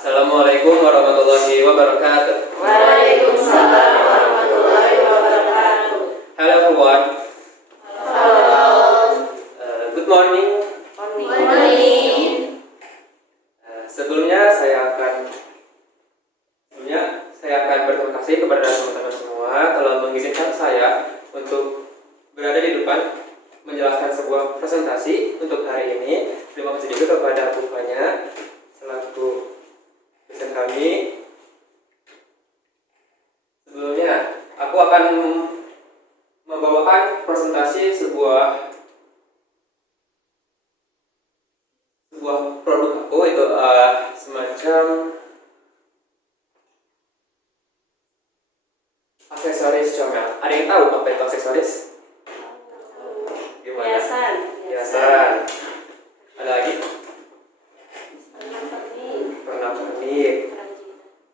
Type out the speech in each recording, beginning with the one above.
Assalamualaikum warahmatullahi wabarakatuh. Waalaikumsalam warahmatullahi wabarakatuh. Hello everyone. Halo. Good morning. Morning. Sebelumnya saya akan berterima kasih kepada teman-teman semua telah mengizinkan saya untuk berada di depan menjelaskan sebuah presentasi untuk hari ini. Terima kasih juga kepada Bupanya selaku dosen kami. Sebelumnya, aku akan membawakan presentasi sebuah produk aku, itu semacam aksesoris comel. Ada yang tahu apa itu aksesoris? Gimana? Hiasan. Ada lagi? Pernak-pernik,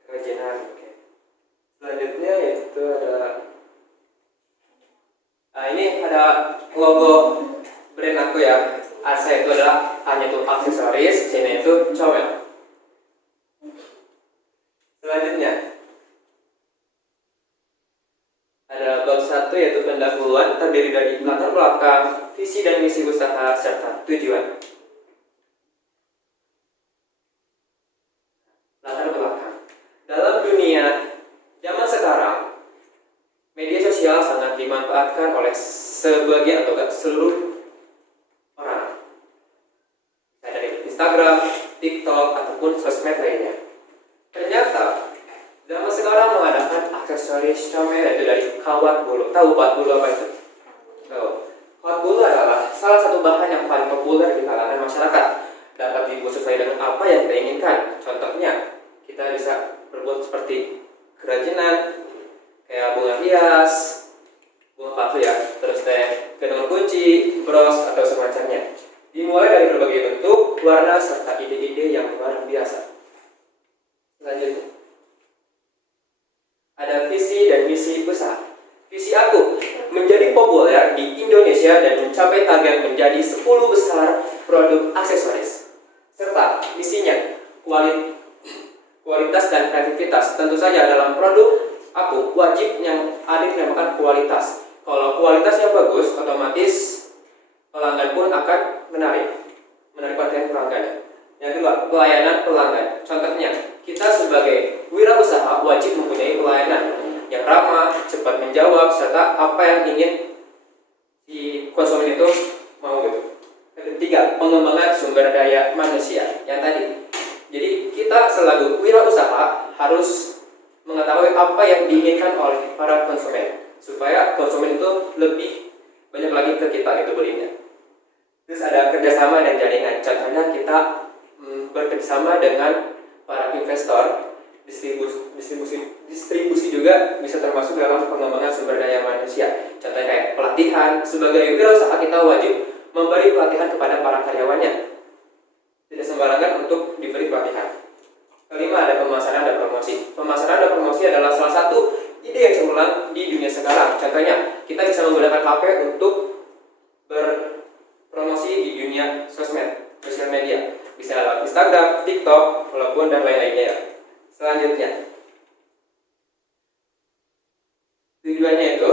kerajinan. Oke. Selanjutnya itu ini ada logo brand aku ya. Asa itu adalah hanya itu aksesoris, sini itu comel. Selanjutnya ada bab 1 yaitu pendahuluan, terdiri dari latar belakang, visi dan misi usaha serta tujuan. Latar belakang. Dalam dunia zaman sekarang, media sosial sangat dimanfaatkan oleh sebagian atau seluruh orang. Dari Instagram, TikTok, ataupun sosmed lainnya. Ternyata zaman sekarang mengadakan aksesoris comel yaitu dari kawat bulu. Tahu kawat bulu apa itu? Tahu. Kawat bulu adalah salah satu bahan yang paling populer di kalangan masyarakat. Dapat dibuat sesuai dengan apa yang kita inginkan. Contohnya, kita bisa berbuat seperti kerajinan, kayak bunga hias, bunga palsu ya, terus gantungan kunci, bros atau semacamnya. Dimulai dari berbagai bentuk, warna serta ide-ide yang luar biasa. Selanjutnya, ada visi dan misi usaha. Visi aku menjadi populer di Indonesia dan mencapai target menjadi 10 besar produk aksesoris. Serta misinya kualitas dan kreativitas. Tentu saja dalam produk aku wajib yang ada dinamakan kualitas. Kalau kualitasnya bagus, otomatis pelanggan pun akan menarik perhatian pelanggan. Yang kedua, pelayanan pelanggan. Contohnya, kita sebagai wirausaha wajib mempunyai pelayanan yang ramah, cepat menjawab, serta apa yang ingin si konsumen itu mau gitu. Yang ketiga, pengembangan sumber daya manusia. Yang tadi, jadi kita selaku wirausaha harus mengetahui apa yang diinginkan oleh para konsumen supaya konsumen itu lebih banyak lagi ke kita gitu belinya. Terus ada kerjasama dan jaringan. Contohnya kita bekerjasama dengan para investor, distribusi juga bisa termasuk dalam pengembangan sumber daya manusia. Contohnya kayak pelatihan. Sebagai wirausaha kita wajib memberi pelatihan kepada para karyawannya. Tidak sembarangan untuk diberi pelatihan. Kelima, ada pemasaran dan promosi. Pemasaran dan promosi adalah salah satu ide yang cemerlang di dunia sekarang. Contohnya, kita bisa menggunakan HP untuk berpromosi di dunia sosmed, sosial media. Bisa lewat Instagram, TikTok, walaupun dan lain-lainnya. Selanjutnya, tujuannya itu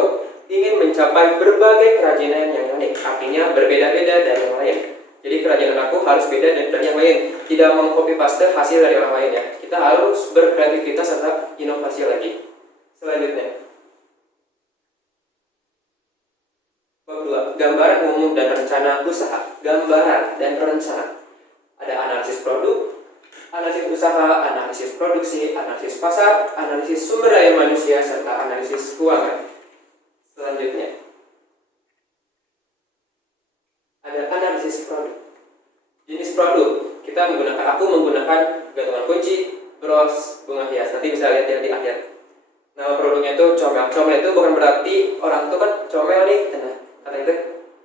ingin mencapai berbagai kerajinan yang unik. Artinya berbeda-beda dari yang lain. Jadi kerajinan aku harus beda dari yang lain. Tidak mengcopy paste hasil dari orang lain ya. Kita harus berkreativitas serta inovasi lagi. Selanjutnya, bab 2, gambaran umum dan rencana usaha. Gambaran dan rencana. Ada analisis produk, analisis usaha, analisis produksi, analisis pasar, analisis sumber daya manusia, serta analisis keuangan. Selanjutnya, ada analisis produk. Jenis produk, aku menggunakan gantungan kunci, bros, bunga hias. Nanti bisa lihat ya di akhir. Nama produknya itu comel. Comel itu bukan berarti orang itu kan comel nih, kata itu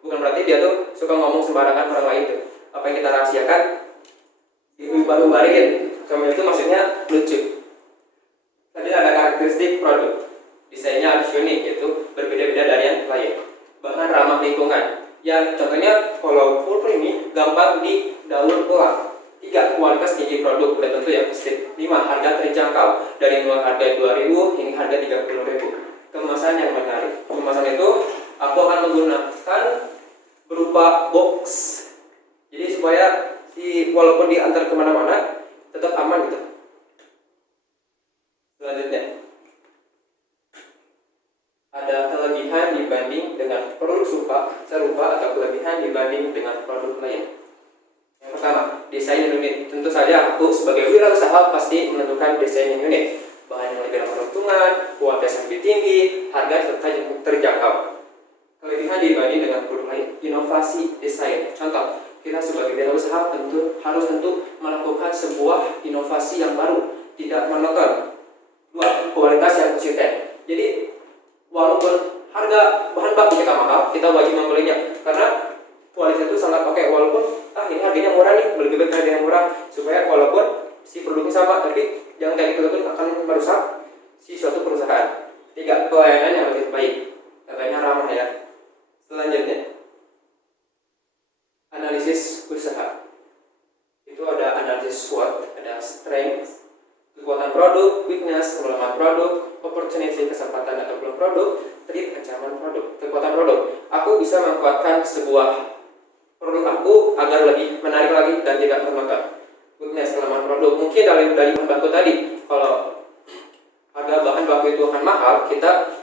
bukan berarti dia tuh suka ngomong sembarangan orang lain tuh. Apa yang kita rahasiakan dibaru-baruin. Comel itu maksudnya lucu. Tadi ada karakteristik produk. Desainnya harus unik, yaitu berbeda-beda dari yang lain. Bahkan ramah lingkungan. Ya contohnya kalau full creamy gampang didaur ulang. 3. Kualitas tinggi produk. Udah tentu ya pasti. 5. manual harga 2.000, ini harga 30.000. Kemasan yang menarik. Kemasan itu aku akan menggunakan berupa box. Jadi supaya walaupun diantar kemana-mana tetap aman gitu. Selanjutnya, ada kelebihan dibanding dengan produk serupa atau kelebihan dibanding dengan produk lain. Yang pertama, desain yang unik. Tentu saja aku sebagai wirausaha pasti menentukan desain yang unik. Bahan yang lebih ramah lingkungan, kualitas yang lebih tinggi, harga serta yang terjangkau. Kelebihan dibanding dengan produk lain, inovasi desain. Contoh, kita sebagai wirausaha harus melakukan sebuah inovasi yang baru, tidak monoton. 2. Kualitas yang konsisten. Jadi walaupun harga bahan baku kita mahal, kita wajib membelinya karena kualitas itu sangat oke. Walaupun ini harganya murah nih, lebih baik harganya murah supaya walaupun si produknya sama, tapi jangan kayak gitu akan merusak si suatu perusahaan. 3. Pelayanan yang lebih baik, katanya ramah ya. Selanjutnya, analisis usaha. Itu ada analisis SWOT, ada strength, kekuatan produk, weakness, kelemahan produk, opportunity, kesempatan atau peluang produk, threat, ancaman produk, kekuatan produk. Aku bisa menguatkan sebuah produk aku agar lebih menarik lagi dan tidak monoton. Weakness, kelemahan produk. Mungkin dari bahan baku tadi, kalau harga bahan baku itu akan mahal, kita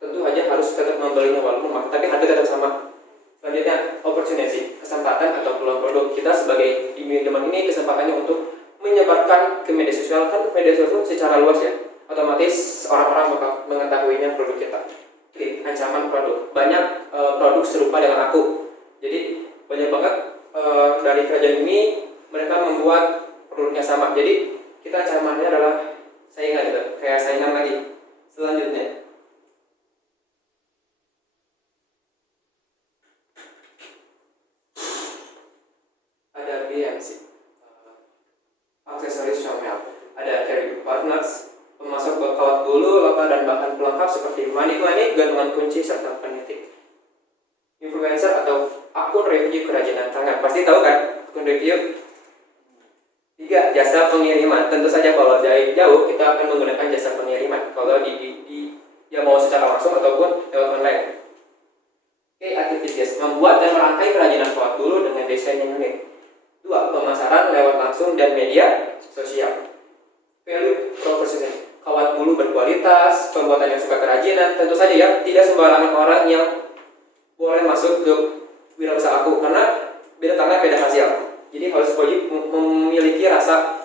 tentu saja harus tetap membelinya walaupun mahal, tapi harga tetap sama. Selanjutnya, opportunity, kesempatan atau peluang produk. Kita sebagai teman ini kesempatannya untuk menyebarkan ke media sosial. Kan media sosial secara luas ya, otomatis orang-orang bakal mengetahuinya produk kita. Ancaman produk, banyak produk serupa dengan aku, jadi banyak banget dari kerajaan ini mereka membuat produknya sama, jadi kita ancamannya adalah saingan gitu, kayak saingan lagi. Selanjutnya, ada BMC, aksesoris Xiaomi, ada carry partners, pemasok kawat bulu, lokal dan bahan pelengkap seperti manik-manik, gantungan kunci serta penitik. Influencer atau akun review kerajinan tangan, pasti tahu kan akun review. 3. Jasa pengiriman. Tentu saja kalau dari jauh kita akan menggunakan jasa pengiriman, kalau ya mau secara langsung ataupun lewat online. Oke, aktivitas membuat dan merangkai kerajinan kawat bulu dengan desain yang unik. 2. Pemasaran lewat langsung dan media sosial. Value proposition, kawat bulu berkualitas, pembuatan yang suka kerajinan. Tentu saja ya, tidak sembarangan orang yang boleh masuk ke wirausaha aku karena beda tangan beda hasil. Jadi harus wajib memiliki rasa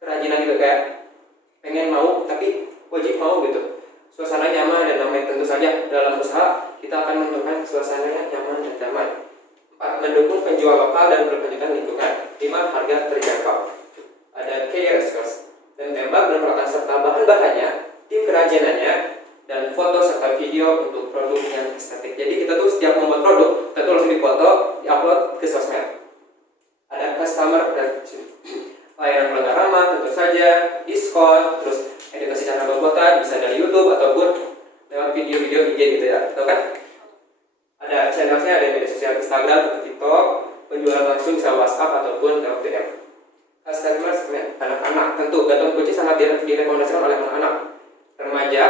kerajinan gitu, kayak pengen mau tapi wajib mau gitu. Suasana nyaman dan damai. Tentu saja dalam usaha kita akan menentukan suasananya nyaman dan damai. 4. Mendukung penjual lokal dan berkelanjutan lingkungan. 5. Harga terjangkau. Ada care scores dan tembak dan peralatan serta bahan-bahannya, tim kerajinannya, dan foto serta video untuk produk yang estetik. Jadi kita tuh setiap membuat produk, kita tuh langsung dipoto, diupload ke sosmed. Ada customer relationship, layanan pelanggan ramah, tentu saja, diskon, terus edukasi cara pembuatan bisa dari YouTube ataupun lewat video-video IG gitu ya, tahu kan? Ada channelnya, ada media sosial Instagram, TikTok, penjualan langsung bisa WhatsApp ataupun lewat DM. Customer segmen anak-anak, tentu gantung kunci sangat direkomendasikan oleh anak-anak, remaja,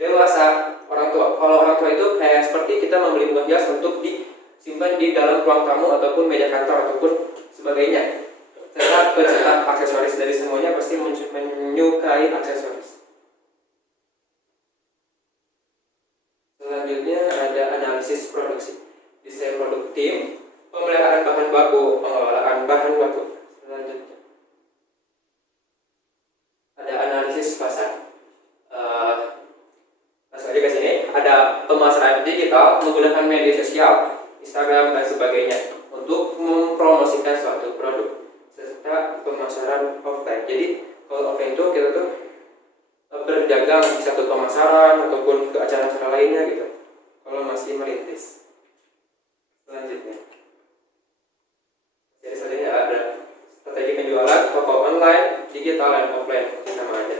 dewasa, orang tua. Kalau orang tua itu kayak seperti kita membeli buah jas untuk disimpan di dalam ruang tamu ataupun meja kantor ataupun sebagainya. Serta pencetak aksesoris, dari semuanya pasti menyukai aksesoris. Selanjutnya ada analisis produksi, desain produk tim, pemeliharaan bahan baku, pengelolaan bahan baku. Selanjutnya ada analisis pasar. Langsung aja ke sini. Ada pemasaran digital menggunakan media sosial, Instagram dan sebagainya untuk mempromosikan suatu produk, serta pemasaran offline. Jadi kalau offline itu kita tuh berdagang di satu pemasaran ataupun ke acara-acara lainnya gitu, kalau masih merintis. Selanjutnya, jadi selanjutnya ada strategi penjualan, toko online, digital dan offline, sama aja.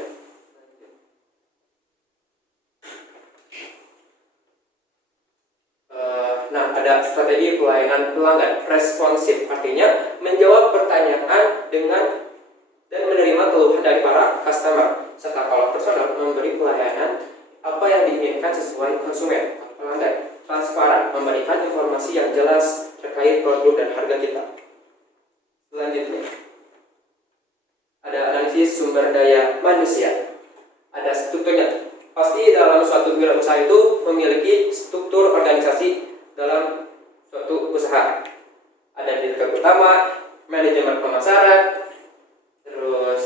Nah, ada strategi pelayanan pelanggan responsif, artinya menjawab pertanyaan dengan dan menerima keluhan dari para customer, serta kalau personal memberi pelayanan apa yang diinginkan sesuai konsumen. Pelanggan transparan, memberikan informasi yang jelas terkait produk dan harga kita. Selanjutnya, ada analisis sumber daya manusia. Ada strukturnya. Pasti dalam suatu wirausaha itu memiliki struktur organisasi dalam suatu usaha. Ada direktur utama, manajemen pemasaran, terus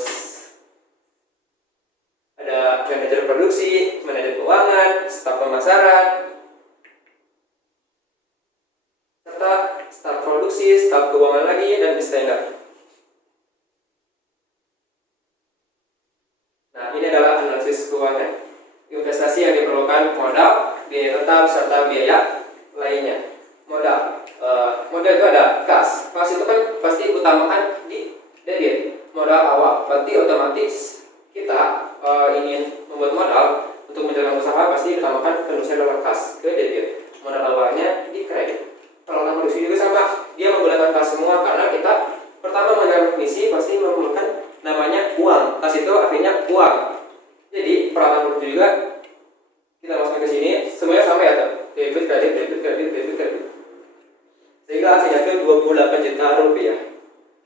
ada manajer produksi, manajer keuangan, staf pemasaran, serta staf produksi, staf keuangan lagi, dan desainer. Nah, ini adalah analisis keuangan. Investasi yang diperlukan modal, biaya tetap, serta biaya lainnya. Modal itu ada kas. Kas itu kan pasti utamakan di debit. Modal awal, berarti otomatis kita ingin membuat modal untuk menjalankan usaha pasti utamakan penulisan dalam kas ke debit. Modal awalnya di kredit. Peralatan produksi juga sama, dia menggunakan kas semua karena kita pertama menaruh misi pasti memerlukan namanya uang. Kas itu artinya uang. Jadi peralatan produksi juga kita masukkan ke sini semuanya sama ya, debit, kredit, debit, kredit, debit, kredit. Sehingga hasilnya itu 28 juta rupiah.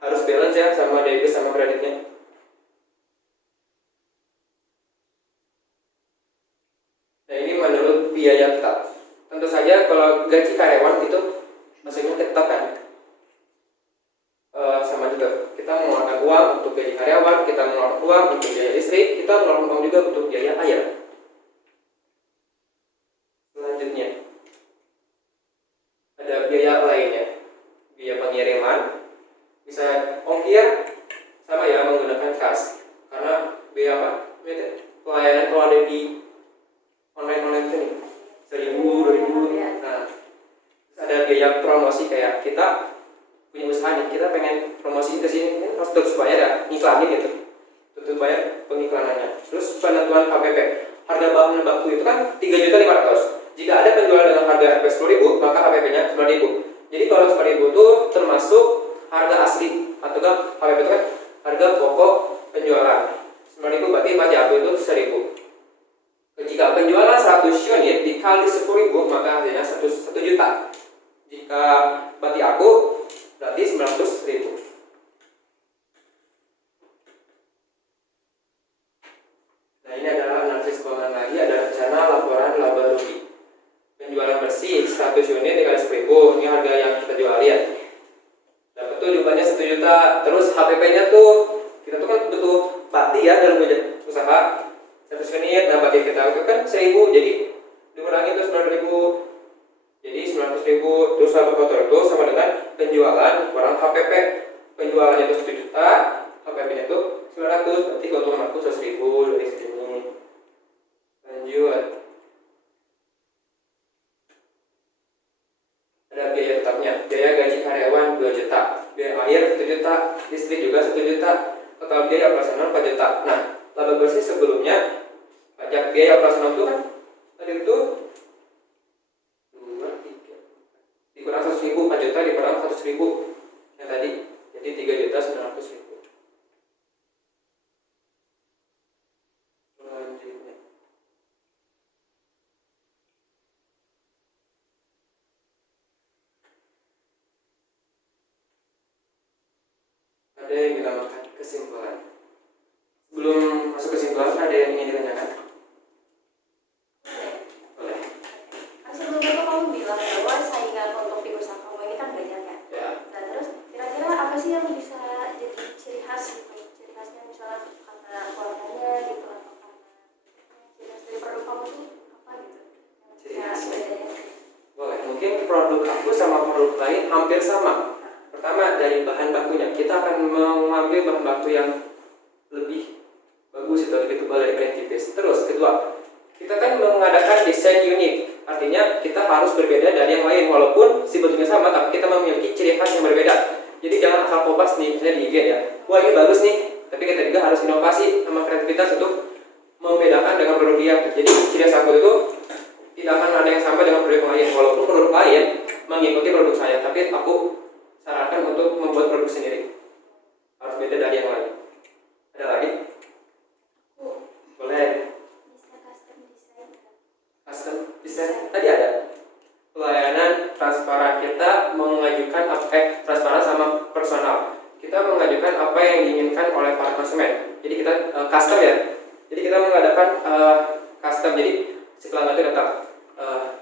Harus balance ya sama debit sama kreditnya. Nah, ini menurut biaya tetap. Tentu saja kalau gaji karyawan itu maksudnya tetap kan. Sama juga kita mengeluarkan uang untuk gaji karyawan, kita mengeluarkan uang untuk biaya listrik, kita mengeluarkan uang juga untuk biaya air. Selanjutnya ada biaya lainnya, biaya pengiriman, bisa ongkir sama ya menggunakan kas. Karena biaya apa? Pelayanan kalau ada di online itu nih 1.000, 2.000. Nah, ada biaya promosi kayak kita punya usaha nih, kita pengen promosi ke sini kan harus terus bayar ya, iklanin gitu, terus bayar pengiklanannya. Terus penentuan HPP, harga bahan baku itu kan 3.500.000. Jika ada penjualan dengan harga HPP 10.000, maka HPP-nya 9.000. Jadi kalau 10.000 itu termasuk harga asli, atau kan HPP itu kan harga pokok penjualan. 9.000 berarti bati aku itu 1.000. Jika penjualan 100 unit dikali 10.000, maka hasilnya 1 juta. Jika bati aku berarti 900.000. Nah, ini adalah analisis keuangan lagi, ada rencana laporan laba rugi. Penjualan bersih 100 unit dikali 10.000, ini harga yang kita jual ya. Dapat tuh jumlahnya 1 juta. Terus HPP-nya tuh kita tuh kan butuh bati ya dalam usaha 100 unit. Nah, bati kita itu kan 1.000, jadi dikurangi itu 9.000. Jadi 900.000 terus satu kotor itu sama dengan penjualan kurang HPP. Penjualannya itu 1 juta, HPP-nya itu 900, berarti keuntungan aku 100.000 dari sini. Lanjut. Ada biaya tetapnya, biaya gaji karyawan 2 juta, biaya air 1 juta, listrik juga 1 juta, total biaya operasional 4 juta. Nah, laba bersih sebelumnya pajak biaya operasional itu kan tadi itu dikurang 100.000, 4 juta dikurang 100.000 yang tadi, jadi 3.900.000. Selanjutnya ada yang dinamakan kesimpulan. Sebelum masuk kesimpulan, ada yang ingin ditanyakan? Boleh. Sebelum itu kamu bilang bahwa saingan untuk di usaha kamu ini kan banyak ya. Ya. Nah, terus kira-kira apa sih yang bisa jadi ciri khas gitu? Ciri khasnya misalnya karena keluarganya gitu, atau karena ciri khas dari produk kamu tuh apa gitu? Ciri Yang khasnya. bisa bedanya. Boleh. Mungkin produk aku sama produk lain hampir sama. Pertama dari bahan bakunya, kita akan mengambil bahan baku yang lebih bagus, itu lebih tebal dari kain tipis. Terus kedua, kita kan mengadakan desain unik, artinya kita harus berbeda dari yang lain walaupun si bentuknya sama, tapi kita memiliki ciri khas yang berbeda. Jadi jangan asal kopas nih, misalnya di IG ya, wah ini bagus nih, tapi kita juga harus inovasi sama kreativitas untuk membedakan dengan produk dia. Jadi ciri khas aku itu tidak akan ada yang sama dengan produk yang lain, walaupun produk lain mengikuti produk saya, tapi aku sarankan untuk membuat produk sendiri, harus beda dari yang lain. Ada lagi? diinginkan oleh para konsumen. Jadi kita custom ya. Jadi kita mengadakan custom. Jadi si pelanggan itu datang,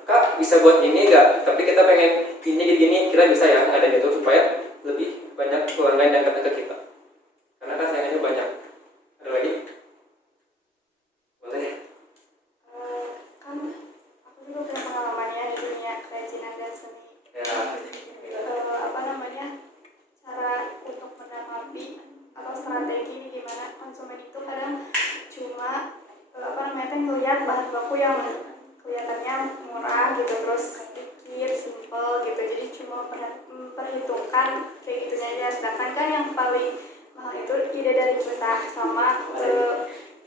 Kak bisa buat ini nggak? Tapi kita pengen ini gini, kita bisa ya ngadain itu supaya lebih banyak pelanggan yang datang ke kita. Karena kan saingannya banyak. Ada lagi? Boleh? Kan aku juga punya pengalamannya di dunia kerajinan dan seni. Ya. Apa namanya, cara untuk menanggapi atau strategi gimana konsumen itu kadang cuma apa namanya ngelihat bahan baku yang kelihatannya murah gitu, terus pikir simple gitu, jadi cuma memperhitungkan kayak gitunya aja. Sedangkan kan yang paling mahal itu ide dari kita sama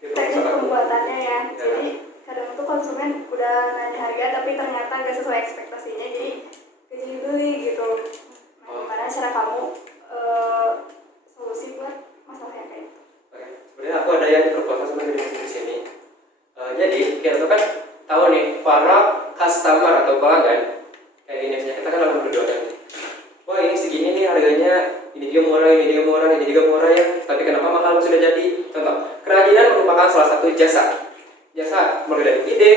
teknik pembuatannya ya. Jadi kadang tuh konsumen udah nanya harga tapi ternyata nggak sesuai ekspektasinya, jadi jadi beli gitu. Nah, gimana cara kamu solusi buat masalah yang kayak gitu? Oke, sebenarnya aku ada yang proposal sebenarnya di sini. Jadi kita tuh kan tahu nih para customer atau pelanggan kayak gini misalnya kita kan lalu berdua kan. Wah ini segini nih harganya, ini juga murah, ini juga murah, ini juga murah ya. Tapi kenapa mahal sudah jadi? Contoh, kerajinan merupakan salah satu jasa mulai dari ide,